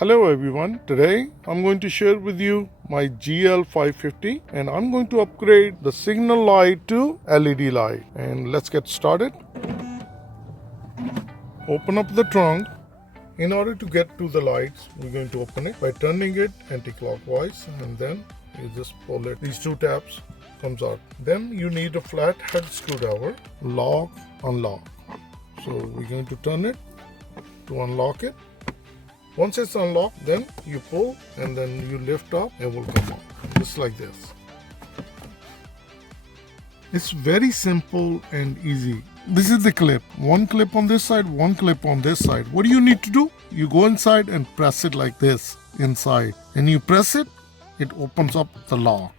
Hello everyone, today I'm going to share with you my GL550 and I'm going to upgrade the signal light to LED light. And let's get started. Open up the trunk. In order to get to the lights, we're going to open it by turning it anti-clockwise and then you just pull it. These two tabs comes out. Then you need a flat head screwdriver, lock, unlock. So we're going to turn it to unlock it. Once it's unlocked, then you pull and then you lift up and it will come out just like this. It's very simple and easy. This is the clip. One clip on this side, one clip on this side. What do you need to do? You go inside and press it like this inside. And you press it, it opens up the lock.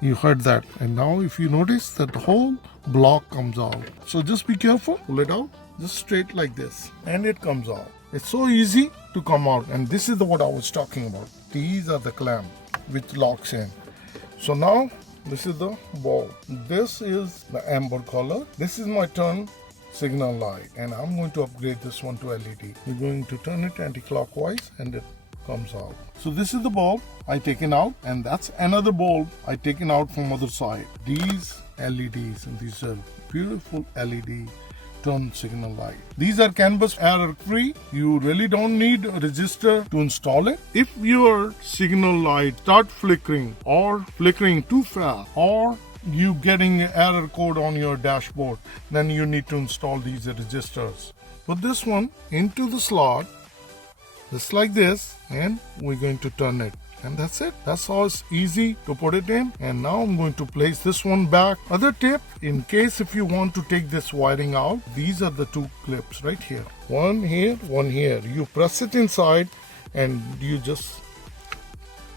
You heard that. And now if you notice that the whole block comes out. So just be careful. Pull it out. Just straight like this. And it comes out. It's so easy to come out, and this is what I was talking about. These are the clamp which locks in. So now this is the ball. This is the amber color. This is my turn signal light, and I'm going to upgrade this one to LED. We're going to turn it anti-clockwise and it comes out. So this is the bulb I taken out, and that's another bulb I taken out from other side. These LEDs, and these are beautiful LED turn signal light. These are canvas error free. You really don't need a resistor to install it. If your signal light start flickering or flickering too fast, or you getting error code on your dashboard, then you need to install these resistors. Put this one into the slot just like this, and we're going to turn it. And that's it. That's how it's easy to put it in. And now I'm going to place this one back. Other tip, in case if you want to take this wiring out, these are the two clips right here. One here, one here. You press it inside and you just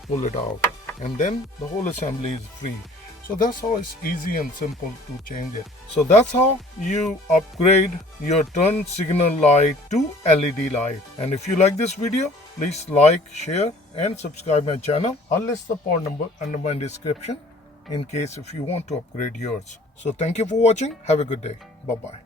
pull it out. And then the whole assembly is free. So that's how it's easy and simple to change it. So that's how you upgrade your turn signal light to LED light. And if you like this video, please like, share and subscribe my channel. I'll list the part number under my description in case if you want to upgrade yours. So thank you for watching. Have a good day. Bye-bye.